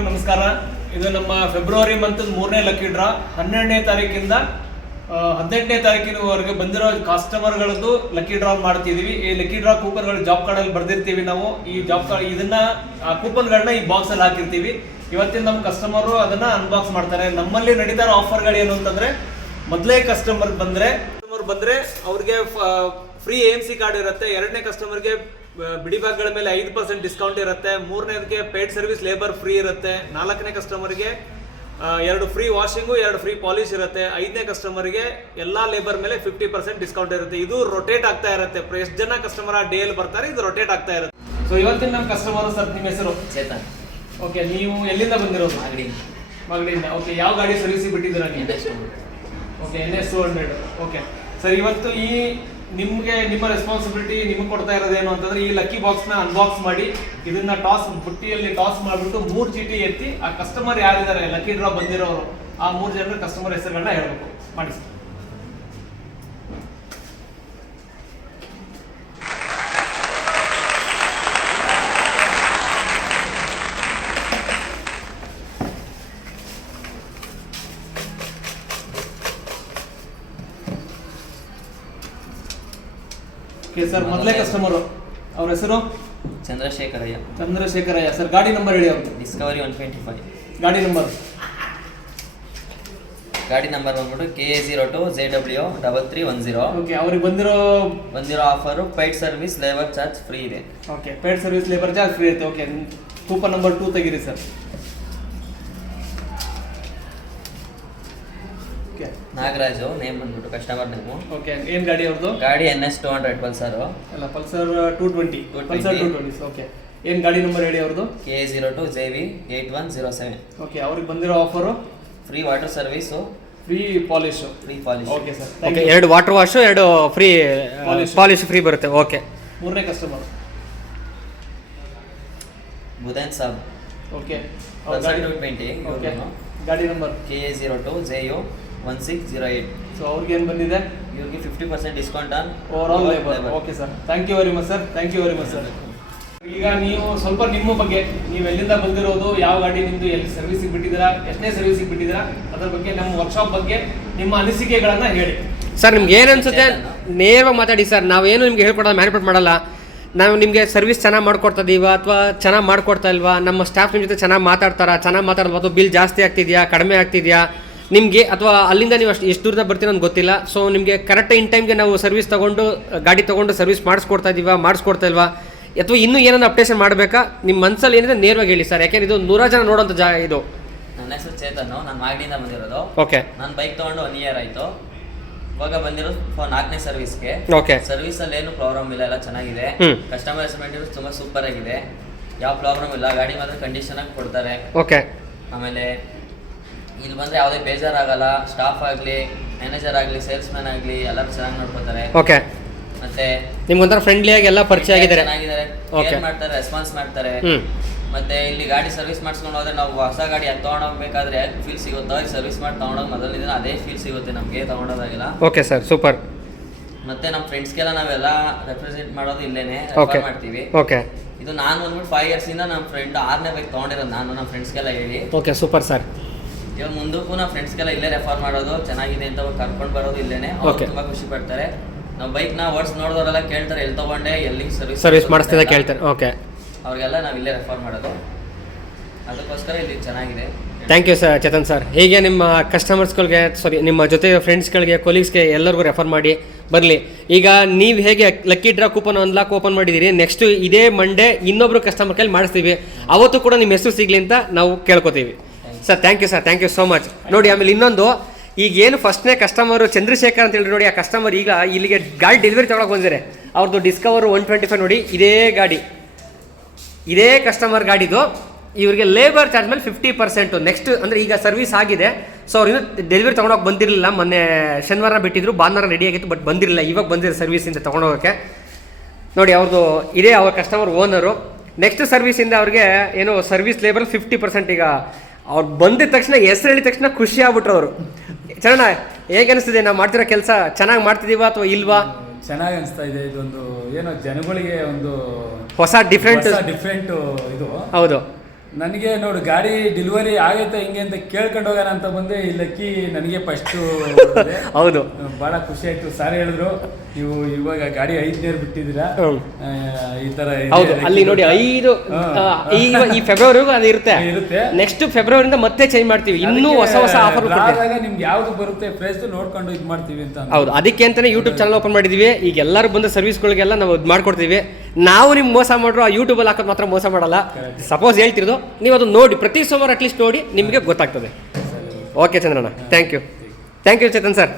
ಎಲ್ಲರಿಗೂ ನಮಸ್ಕಾರ. ಇದು ನಮ್ಮ ಫೆಬ್ರವರಿ ಮಂತ್ 3ನೇ ಲಕ್ಕಿ ಡ್ರಾ. 12ನೇ ತಾರೀಕಿಂದ 18ನೇ ತಾರೀಕಿನವರೆಗೆ ಬಂದಿರೋ ಕಸ್ಟಮರ್ಗಳದ್ದು ಲಕ್ಕಿ ಡ್ರಾ ಮಾಡ್ತಿದೀವಿ. ಈ ಲಕ್ಕಿ ಡ್ರಾ ಕೂಪನ್ಗಳು ಜಾಬ್ ಕಾರ್ಡ್ ಅಲ್ಲಿ ಬರ್ದಿರ್ತೀವಿ ನಾವು. ಈ ಜಾಬ್ ಕಾರ್ಡ್ ಇದನ್ನ ಕೂಪನ್ಗಳನ್ನ ಈ ಬಾಕ್ಸ್ ಅಲ್ಲಿ ಹಾಕಿರ್ತೀವಿ. ಇವತ್ತಿನ ನಮ್ಮ ಕಸ್ಟಮರು ಅದನ್ನ ಅನ್ಬಾಕ್ಸ್ ಮಾಡ್ತಾರೆ. ನಮ್ಮಲ್ಲಿ ನಡೀತಾ ಇರೋ ಆಫರ್ಗಳು ಏನು ಅಂತಂದ್ರೆ, ಮೊದಲೇ ಕಸ್ಟಮರ್ ಬಂದ್ರೆ ಅವ್ರಿಗೆ ಫ್ರೀ AMC ಕಾರ್ಡ್ ಇರುತ್ತೆ. ಎರಡನೇ ಕಸ್ಟಮರ್ಗೆ ಬಿಡಿ ಬ್ಯಾಗ್ಗಳ ಮೇಲೆ 5% ಡಿಸ್ಕೌಂಟ್ ಇರುತ್ತೆ. ಮೂರನೇದಕ್ಕೆ ಪೇಡ್ ಸರ್ವಿಸ್ ಲೇಬರ್ ಫ್ರೀ ಇರುತ್ತೆ. ನಾಲ್ಕನೇ ಕಸ್ಟಮರ್ಗೆ 2 ಫ್ರೀ ವಾಷಿಂಗು 2 ಫ್ರೀ ಪಾಲಿಶ್ ಇರುತ್ತೆ. 5ನೇ ಕಸ್ಟಮರ್ಗೆ ಎಲ್ಲಾ ಲೇಬರ್ ಮೇಲೆ 50% ಡಿಸ್ಕೌಂಟ್ ಇರುತ್ತೆ. ಇದು ರೊಟೇಟ್ ಆಗ್ತಾ ಇರುತ್ತೆ. ಎಷ್ಟು ಜನ ಕಸ್ಟಮರ್ ಆ ಡೇ ಅಲ್ಲಿ ಬರ್ತಾರೆ ಇದು ರೊಟೇಟ್ ಆಗ್ತಾ ಇರುತ್ತೆ. ಸೊ ಇವತ್ತಿನ ನಮ್ಮ ಕಸ್ಟಮರ್ ಸರ್, ನಿಮ್ಮ ಹೆಸರು? ಚೇತನ್. ಓಕೆ, ನೀವು ಎಲ್ಲಿಂದ ಬಂದಿರೋದು? ಮಾಗಡಿಯಿಂದ. ಓಕೆ, ಯಾವ ಗಾಡಿ ಸರ್ವಿಸಿಗೆ ಬಿಟ್ಟಿದ್ದೀರಾ ನೀವು? Okay, NS 200. ಓಕೆ ಸರ್, ಇವತ್ತು ನಿಮಗೆ ನಿಮ್ಮ ರೆಸ್ಪಾನ್ಸಿಬಿಲಿಟಿ ನಿಮಗೆ ಕೊಡ್ತಾ ಇರೋದೇನು ಅಂತಂದ್ರೆ, ಈ ಲಕ್ಕಿ ಬಾಕ್ಸ್ ನ ಅನ್ಬಾಕ್ಸ್ ಮಾಡಿ ಇದನ್ನ ಬುಟ್ಟಿಯಲ್ಲಿ ಟಾಸ್ ಮಾಡಿಬಿಟ್ಟು 3 ಚೀಟಿ ಎತ್ತಿ ಆ ಕಸ್ಟಮರ್ ಯಾರಿದ್ದಾರೆ ಲಕ್ಕಿ ಡ್ರಾ ಬಂದಿರೋರು ಆ 3 ಜನರ ಕಸ್ಟಮರ್ ಹೆಸರುಗಳನ್ನ ಹೇಳ್ಬೇಕು. ಮಾಡಿ ಸರ್. ಓಕೆ ಸರ್, ಮೊದಲೇ ಕಸ್ಟಮರು, ಅವ್ರ ಹೆಸರು? ಚಂದ್ರಶೇಖರಯ್ಯ ಸರ್. ಗಾಡಿ ನಂಬರ್ ಹೇಳಿ ಅವ್ರದ್ದು. ಡಿಸ್ಕವರಿ 125. ಗಾಡಿ ನಂಬರ್ ಬಂದ್ಬಿಟ್ಟು KA02ZW3310. ಓಕೆ, ಅವ್ರಿಗೆ ಬಂದಿರೋ offer paid service labour charge free ಇದೆ. Okay, paid service labour charge free ಇರುತ್ತೆ. ಓಕೆ, ಕೂಪನ್ ನಂಬರ್ 2 ತೆಗೀರಿ ಸರ್. ನಾಗರಾಜು ನೇಮ್ ಬಂದ್ಬಿಟ್ಟು ಕಸ್ಟಮರ್ ನೇಮು. ಓಕೆ, ಏನ್ ಗಾಡಿ ಅವ್ರದ್ದು? ಗಾಡಿ NS 200 ಪಲ್ಸರ್. ಅಲ್ಲ, ಪಲ್ಸರ್ 220. ಪಲ್ಸರ್ 220. ಓಕೆ, ಏನ್ ಗಾಡಿ ನಂಬರ್ ಹೇಳಿ ಅವ್ರದ್ದು? KA02JV8107. ಓಕೆ, ಅವ್ರಿಗೆ ಬಂದಿರೋ offer free water service, free polish. Okay sir, okay, 2 water wash 2 free polish free ಬರುತ್ತೆ. ಓಕೆ, ಮೂರನೇ customer Budhan Saab. Okay, Pulsar 220. Okay, ಗಾಡಿ ನಂಬರ್ KA02JU1608. ಸೊ ಅವ್ರಿಗೆ ಏನು ಬಂದಿದೆ? ಇವ್ರಿಗೆ 50% discount on over labour. Okay sir, thank you very much sir. Thank you very much sir. ಈಗ ನೀವು ಸ್ವಲ್ಪ ನಿಮ್ಮ ಬಗ್ಗೆ, ನೀವು ಎಲ್ಲಿಂದ ಬಂದಿರೋದು, ಯಾವ ಗಾಡಿ ನಿಮ್ದು, ಎಲ್ಲಿ ಸರ್ವಿಸಿಗೆ ಬಿಟ್ಟಿದ್ದೀರಾ, ಎಷ್ಟನೇ ಸರ್ವಿಸಿಗೆ ಬಿಟ್ಟಿದ್ದೀರಾ, ಅದ್ರ ಬಗ್ಗೆ, ನಮ್ಮ ವರ್ಕ್ಶಾಪ್ ಬಗ್ಗೆ ನಿಮ್ಮ ಅನಿಸಿಕೆಗಳನ್ನ ಹೇಳಿ ಸರ್. ನಿಮ್ಗೆ ಏನು ಅನ್ಸುತ್ತೆ ನೇರವಾಗಿ ಮಾತಾಡಿ ಸರ್. ನಾವೇನು ನಿಮ್ಗೆ ಹೇಳ್ಕೊಡೋದು ಮ್ಯಾನಿಪುಲೇಟ್ ಮಾಡಲ್ಲ. ನಾವು ನಿಮಗೆ ಸರ್ವಿಸ್ ಚೆನ್ನಾಗಿ ಮಾಡ್ಕೊಡ್ತಾ ಇದೀವಾ ಅಥವಾ ಚೆನ್ನಾಗಿ ಮಾಡ್ಕೊಡ್ತಾ ಇಲ್ವಾ, ನಮ್ಮ ಸ್ಟಾಫ್ ನಿಮ್ಮ ಜೊತೆ ಚೆನ್ನಾಗಿ ಮಾತಾಡಲ್ವಾ, ಅಥವಾ ಬಿಲ್ ಜಾಸ್ತಿ ಆಗ್ತಿದೆಯಾ ಕಡಿಮೆ ಆಗ್ತಿದೆಯಾ ನಿಮಗೆ, ಅಥವಾ ಅಲ್ಲಿಂದ ನೀವು ಎಷ್ಟು ದೂರದ ಬರ್ತೀರೋ ಅಂತ ಗೊತ್ತಿಲ್ಲ. ಸೊ ನಿಮಗೆ ಕರೆಕ್ಟ್ ಇನ್ ಟೈಮ್ಗೆ ನಾವು ಸರ್ವಿಸ್ ಗಾಡಿ ತೊಗೊಂಡು ಸರ್ವಿಸ್ ಮಾಡಿಸ್ಕೊಡ್ತಾ ಇಲ್ವಾ, ಅಥವಾ ಇನ್ನೂ ಏನಾದ್ರು ಅಪ್ಡೇಷನ್ ಮಾಡಬೇಕಾ, ನಿಮ್ಮ ಮನಸ್ಸಲ್ಲಿ ಏನಿದೆ ನೇರವಾಗಿ ಹೇಳಿ ಸರ್. ಯಾಕೆಂದ್ರೆ ಇದು 100 ಜನ ನೋಡೋಂಥ ಇದು. ನನ್ನ ಹೆಸರು ಚೇತನ್, ನಾನು ಮಾಗಡಿಯಿಂದ ಬಂದಿರೋದು. ಓಕೆ, ನಾನು ಬೈಕ್ ತೊಗೊಂಡು 1 ಇಯರ್ ಆಯಿತು. ಇವಾಗ ಬಂದಿರೋದು 4ನೇ ಸರ್ವಿಸ್ಗೆ. ಓಕೆ, ಸರ್ವಿಸ್ ಅಲ್ಲಿ ಏನು ಪ್ರಾಬ್ಲಮ್ ಇಲ್ಲ, ಎಲ್ಲ ಚೆನ್ನಾಗಿದೆ. ಕಸ್ಟಮರ್ ರೆಸ್ಪಾನ್ಸ್ ತುಂಬಾ ಸೂಪರ್ ಆಗಿದೆ, ಯಾವ ಪ್ರಾಬ್ಲಮ್ ಇಲ್ಲ. ಗಾಡಿ ಮಾತ್ರ ಕಂಡೀಷನ್ ಆಗಿ ಕೊಡ್ತಾರೆ. ಓಕೆ, ಆಮೇಲೆ ಇಲ್ಲಿ ಬಂದ್ರೆ ಯಾವುದೇ ಬೇಜಾರಾಗಲ್ಲ. ಸ್ಟಾಫ್ ಆಗಲಿ, ಮ್ಯಾನೇಜರ್ ಆಗಲಿ, ಸೇಲ್ಸ್ ಮ್ಯಾನ್ ಆಗಲಿ ಎಲ್ಲರೂ ಚೆನ್ನಾಗಿ ನೋಡ್ಕೋತಾರೆ. ಓಕೆ, ಮತ್ತೆ ನಿಮ್ಗೊಂಥರ ಫ್ರೆಂಡ್ಲಿ ಆಗಿ ಎಲ್ಲ ಪರಿಚಯ ಆಗಿದ್ದಾರೆ, ಕೇರ್ ಮಾಡ್ತಾರೆ, ರೆಸ್ಪಾನ್ಸ್ ಮಾಡ್ತಾರೆ. ಮತ್ತೆ ಇಲ್ಲಿ ಗಾಡಿ ಸರ್ವಿಸ್ ಮಾಡಿಸ್ಕೊಂಡು ಹೋದ್ರೆ ನಾವು ಹೊಸ ಗಾಡಿ ತಗೊಂಡೋಗ್ಬೇಕಾದ್ರೆ ಹೇಗೆ ಫೀಲ್ ಸಿಗುತ್ತೋ ಸರ್ವಿಸ್ ಮಾಡಿ ತಗೊಂಡೋಗಿ ಮೊದಲಿನ ದಿನ ಅದೇ ಫೀಲ್ ಸಿಗುತ್ತೆ ನಮಗೆ ತಗೊಂಡೋದಾಗಿಲ್ಲ. Okay sir, super. ಮತ್ತೆ ನಮ್ಮ ಫ್ರೆಂಡ್ಸ್ಗೆಲ್ಲ ನಾವೆಲ್ಲ ರೆಪ್ರೆಸೆಂಟ್ ಮಾಡೋದು ಇಲ್ಲೇನೆ ರೆಫರ್ ಮಾಡ್ತೀವಿ. ಓಕೆ, ಇದು ನಾನು ಬಂದ್ಬಿಟ್ಟು 5 years ಇಂದ ನಮ್ಮ ಫ್ರೆಂಡ್ 6ನೇ ಬೈಕ್ ತಗೊಂಡಿರೋದು ನಾನು ನಮ್ಮ ಫ್ರೆಂಡ್ಸ್ಗೆಲ್ಲ ಹೇಳಿ. Okay, super sir. ಇವಾಗ ಮುಂದಕ್ಕೂ ನಮ್ಮ ಫ್ರೆಂಡ್ಸ್ಗೆಲ್ಲ ಇಲ್ಲೇ ರೆಫರ್ ಮಾಡೋದು, ಚೆನ್ನಾಗಿದೆ ಅಂತ ಕರ್ಕೊಂಡು ಬರೋದು ಇಲ್ಲೇನೆ. ಅವ್ರು ತುಂಬಾ ಖುಷಿ ಪಡ್ತಾರೆ. ನಾವು ಬೈಕ್ನ ಓಡಿಸ್ ನೋಡಿದವರೆಲ್ಲ ಕೇಳ್ತಾರೆ, ಎಲ್ಲಿ ತಗೊಂಡೆ, ಎಲ್ಲಿ ಸರ್ವಿಸ್ ಮಾಡಿಸ್ತಿದ್ದ ಕೇಳ್ತಾರೆ. ಓಕೆ, ಅವ್ರಿಗೆಲ್ಲ ನಾವು ಇಲ್ಲೇ ರೆಫರ್ ಮಾಡೋದು, ಅದಕ್ಕೋಸ್ಕರ ಇಲ್ಲಿ ಚೆನ್ನಾಗಿದೆ. Thank you sir Chetan sir. ಹೀಗೆ ನಿಮ್ಮ ಕಸ್ಟಮರ್ಸ್ಗಳಿಗೆ, ನಿಮ್ಮ ಜೊತೆ ಫ್ರೆಂಡ್ಸ್ಗಳಿಗೆ, ಕೊಲೀಗ್ಸ್ಗೆ ಎಲ್ಲರಿಗೂ ರೆಫರ್ ಮಾಡಿ ಬರಲಿ. ಈಗ ನೀವು ಹೇಗೆ lucky draw coupon unlock open ಮಾಡಿದ್ದೀರಿ, ನೆಕ್ಸ್ಟ್ ಇದೇ ಮಂಡೇ ಇನ್ನೊಬ್ರು ಕಸ್ಟಮರ್ ಕೈಲಿ ಮಾಡಿಸ್ತೀವಿ. ಅವತ್ತು ಕೂಡ ನಿಮ್ಮ ಹೆಸರು ಸಿಗಲಿ ಅಂತ ನಾವು ಕೇಳ್ಕೊತೀವಿ sir. Thank you sir, thank you so much. ನೋಡಿ, ಆಮೇಲೆ ಇನ್ನೊಂದು, ಈಗ ಏನು ಫಸ್ಟ್ನೇ ಕಸ್ಟಮರು ಚಂದ್ರಶೇಖರ್ ಅಂತ ಹೇಳಿ ನೋಡಿ, ಆ ಕಸ್ಟಮರ್ ಈಗ ಇಲ್ಲಿಗೆ ಗಾಡಿ ಡೆಲಿವರಿ ತೊಗೊಳಕ್ಕೆ ಬಂದಿದ್ದಾರೆ. ಅವ್ರದ್ದು ಡಿಸ್ಕವರ್ 125 ನೋಡಿ, ಇದೇ ಕಸ್ಟಮರ್ ಗಾಡಿದು. ಇವರಿಗೆ ಲೇಬರ್ ಚಾರ್ಜ್ ಮೇಲೆ 50% ನೆಕ್ಸ್ಟ್, ಅಂದರೆ ಈಗ ಸರ್ವಿಸ್ ಆಗಿದೆ. ಸೊ ಅವ್ರು ಇನ್ನೂ ಡೆಲಿವರಿ ತೊಗೊಂಡೋಗಿ ಬಂದಿರಲಿಲ್ಲ. ಮೊನ್ನೆ ಶನಿವಾರ ಬಿಟ್ಟಿದ್ರು, ಭಾನುವಾರ ರೆಡಿ ಆಗಿತ್ತು, ಬಟ್ ಬಂದಿರಲಿಲ್ಲ. ಇವಾಗ ಬಂದಿರೋ ಸರ್ವಿಸಿಂದ ತೊಗೊಂಡೋಗೋಕ್ಕೆ. ನೋಡಿ, ಅವ್ರದ್ದು ಇದೇ ಅವ್ರ ಕಸ್ಟಮರ್ ಓನರು. ನೆಕ್ಸ್ಟ್ ಸರ್ವಿಸಿಂದ ಅವ್ರಿಗೆ ಏನೋ ಸರ್ವಿಸ್ ಲೇಬರ್ 50%. ಈಗ ಅವ್ರು ಬಂದಿದ ತಕ್ಷಣ, ಹೆಸರು ಹೇಳಿದ ತಕ್ಷಣ ಖುಷಿ ಆಗ್ಬಿಟ್ರು ಅವರು. ಚರಣ, ಹೇಗೆ ಅನಿಸ್ತಿದೆ ನಾವು ಮಾಡ್ತಿರೋ ಕೆಲಸ? ಚೆನ್ನಾಗಿ ಮಾಡ್ತಿದ್ದೀವಾ ಅಥವಾ ಇಲ್ವಾ? ಚೆನ್ನಾಗಿ ಅನಿಸ್ತಾ ಇದೆ. ಇದೊಂದು ಏನೋ ಜನಗಳಿಗೆ ಒಂದು ಹೊಸ ಡಿಫ್ರೆಂಟ್ ಇದು. ಹೌದು, ನನಗೆ ನೋಡು ಗಾಡಿ ಡೆಲಿವರಿ ಆಗೈತೆ ಹಿಂಗೆ ಅಂತ ಕೇಳ್ಕೊಂಡು ಹೋಗೋಣ ಅಂತ ಬಂದೆ. ಈ ಲಕ್ಕಿ ನನಗೆ ಫಸ್ಟು ಹೌದು. ಭಾಳ ಖುಷಿ ಆಯ್ತು. ಸಾರ್ ಹೇಳಿದ್ರು ನೀವು ಇವಾಗ ಗಾಡಿ 5ನೇ ಬಿಟ್ಟಿದ್ದೀರಾ, ಈ ತರ ಇದೆ ಹೌದು. ಅಲ್ಲಿ ನೋಡಿ 5 ಈ ಫೆಬ್ರವರಿಗೂ ಅದು ಇರುತ್ತೆ. ನೆಕ್ಸ್ಟ್ ಫೆಬ್ರವರಿಯಿಂದ ಮತ್ತೆ ಚೇಂಜ್ ಮಾಡ್ತೀವಿ. ಇನ್ನೂ ಹೊಸ ಆಫರ್ ಆದಾಗ ನಿಮ್ಗೆ ಯಾವ್ದು ಬರುತ್ತೆ ಪ್ರೈಸ್ ನೋಡ್ಕೊಂಡು ಇದು ಮಾಡ್ತೀವಿ ಅಂತ. ಹೌದು, ಅದಕ್ಕೆ ಅಂತಾನೆ ಯೂಟ್ಯೂಬ್ ಚಾನಲ್ ಓಪನ್ ಮಾಡಿದೀವಿ. ಈಗ ಎಲ್ಲರೂ ಬಂದ ಸರ್ವಿಸ್ಗಳಿಗೆಲ್ಲ ನಾವು ಇದು ಮಾಡ್ಕೊಡ್ತೀವಿ. ನಾವು ನಿಮ್ಗೆ ಮೋಸ ಮಾಡ್ರು ಆ ಯೂಟ್ಯೂಬಲ್ಲಿ ಹಾಕೋದು ಮಾತ್ರ ಮೋಸ ಮಾಡಲ್ಲ. ಸಪೋಸ್ ಹೇಳ್ತಿರೋದು ನೀವು ಅದು ನೋಡಿ, ಪ್ರತಿ ಸೋಮವಾರ ಅಟ್ಲೀಸ್ಟ್ ನೋಡಿ, ನಿಮಗೆ ಗೊತ್ತಾಗ್ತದೆ. Okay Chandranna, thank you Chetan sir.